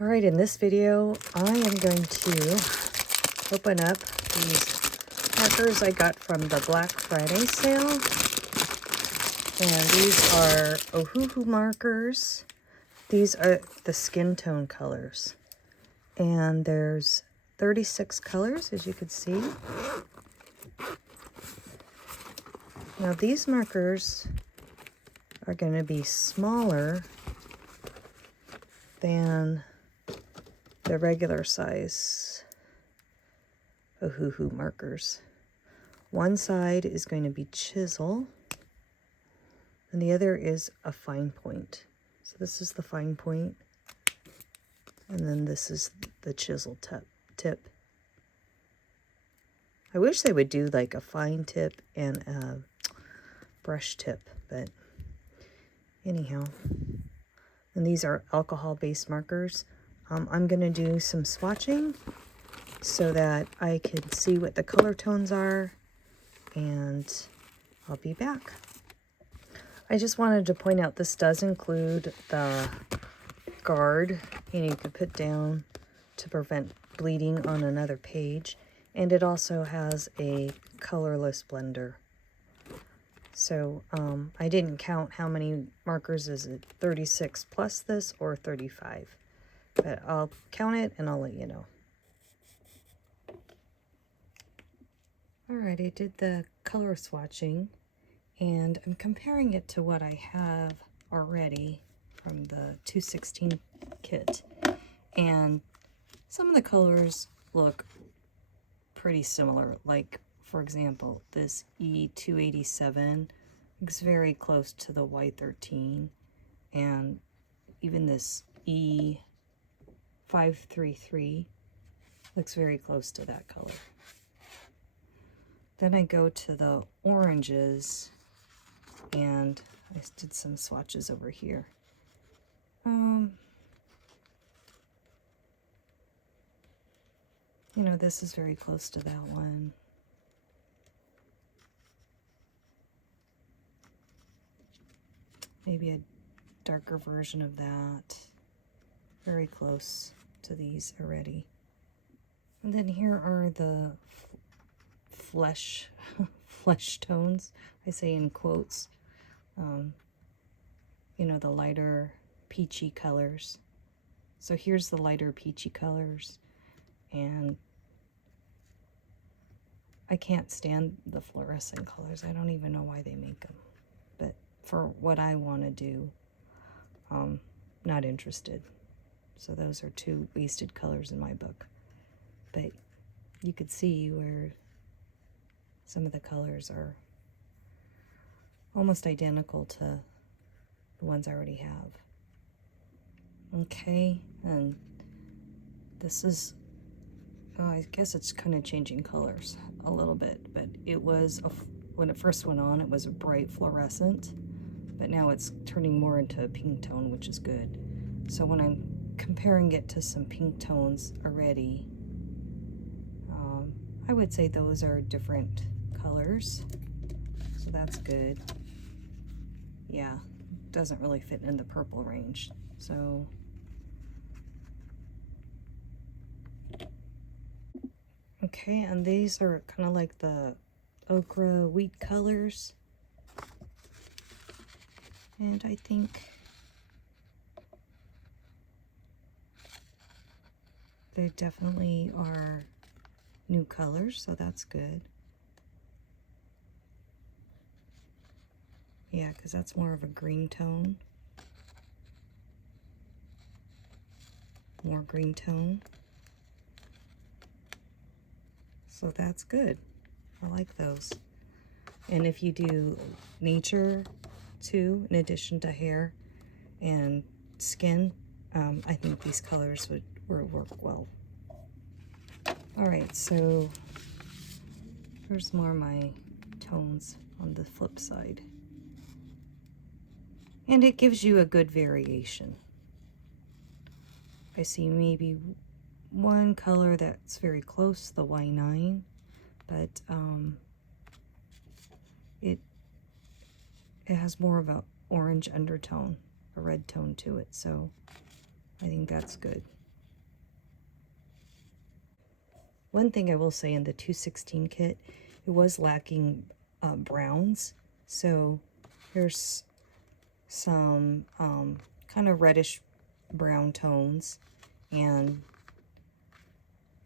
All right, in this video, I am going to open up these markers I got from the Black Friday sale. And these are Ohuhu markers. These are the skin tone colors. And there's 36 colors, as you can see. Now these markers are going to be smaller than the regular size Ohuhu markers. One side is going to be chisel, and the other is a fine point. So this is the fine point, and then this is the chisel tip. I wish they would do like a fine tip and a brush tip, but anyhow. And these are alcohol-based markers. I'm going to do some swatching so that I can see what the color tones are, and I'll be back. I just wanted to point out this does include the guard you can put down to prevent bleeding on another page, and it also has a colorless blender. So I didn't count how many markers. Is it 36 plus this or 35? But I'll count it and I'll let you know. Alright, I did the color swatching and I'm comparing it to what I have already from the 216 kit. And some of the colors look pretty similar. Like, for example, this E287 looks very close to the Y13. And even this E533 looks very close to that color. Then I go to the oranges, and I did some swatches over here. You know, this is very close to that one. Maybe a darker version of that. Very close to these already. And then here are the flesh tones, I say in quotes. You know, the lighter peachy colors. So here's the lighter peachy colors, and I can't stand the fluorescent colors. I don't even know why they make them, but for what I want to do, not interested. So those are two wasted colors in my book. But you could see where some of the colors are almost identical to the ones I already have. Okay, and this is, I guess it's kind of changing colors a little bit, but it was, when it first went on, it was a bright fluorescent, but now it's turning more into a pink tone, which is good. So when I'm comparing it to some pink tones already, I would say those are different colors, so that's good. Yeah, doesn't really fit in the purple range. So okay, and these are kind of like the ochre wheat colors, and I think they definitely are new colors, so that's good. Yeah, because that's more of a green tone. More green tone. So that's good. I like those. And if you do nature too, in addition to hair and skin, I think these colors would work well. Alright, so here's more of my tones on the flip side. And it gives you a good variation. I see maybe one color that's very close, the Y9, but it has more of an orange undertone, a red tone to it, so I think that's good. One thing I will say in the 216 kit, it was lacking browns. So here's some kind of reddish brown tones, and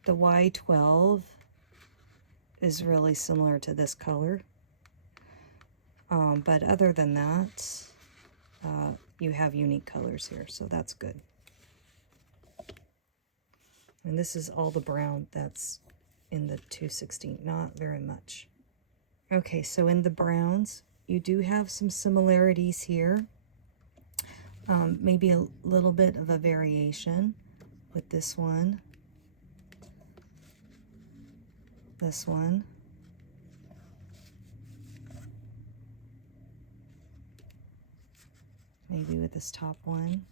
the Y12 is really similar to this color. But other than that, you have unique colors here, so that's good. And this is all the brown that's in the 216, not very much. Okay, so in the browns, you do have some similarities here. Maybe a little bit of a variation with this one, maybe with this top one,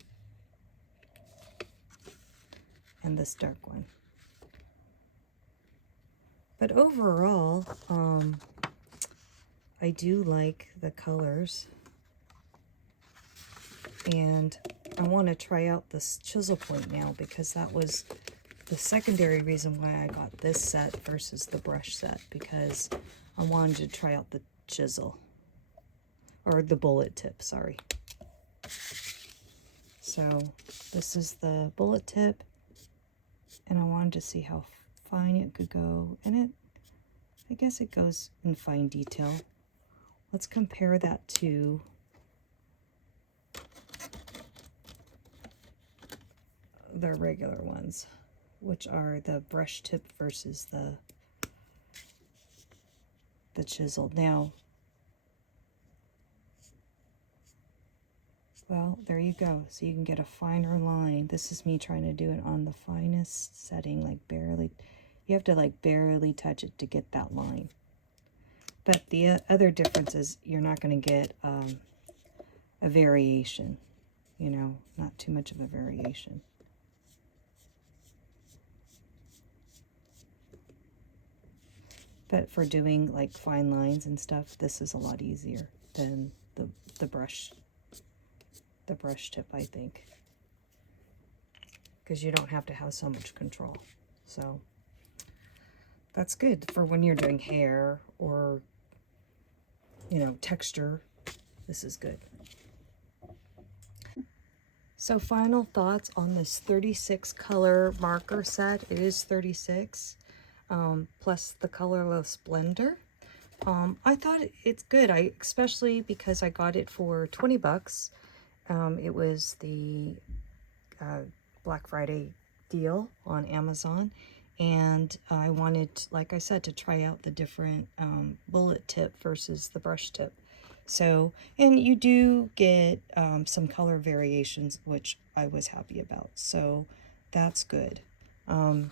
and this dark one. But overall, I do like the colors, and I want to try out this chisel point now, because that was the secondary reason why I got this set versus the brush set, because I wanted to try out the chisel, or the bullet tip, sorry. So this is the bullet tip, and I wanted to see how fine it could go, and I guess it goes in fine detail. Let's compare that to the regular ones, which are the brush tip versus the chisel. Now, well, there you go. So you can get a finer line. This is me trying to do it on the finest setting, like barely. You have to like barely touch it to get that line. But the other difference is you're not going to get a variation, you know, not too much of a variation. But for doing like fine lines and stuff, this is a lot easier than the brush tip, I think, because you don't have to have so much control. So that's good for when you're doing hair or, you know, texture. This is good. So final thoughts on this 36 color marker set. It is 36, plus the colorless blender. I thought it's good, especially because I got it for 20 bucks. It was the Black Friday deal on Amazon, and I wanted, like I said, to try out the different bullet tip versus the brush tip. So, and you do get some color variations, which I was happy about. So that's good. And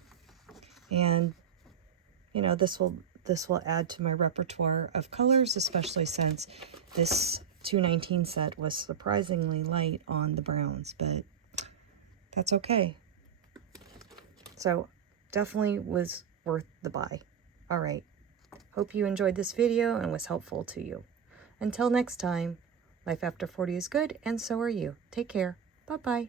you know, this will add to my repertoire of colors, especially since this 219 set was surprisingly light on the browns, but that's okay. So definitely was worth the buy. All right. Hope you enjoyed this video and was helpful to you. Until next time, life after 40 is good, and so are you. Take care. Bye-bye.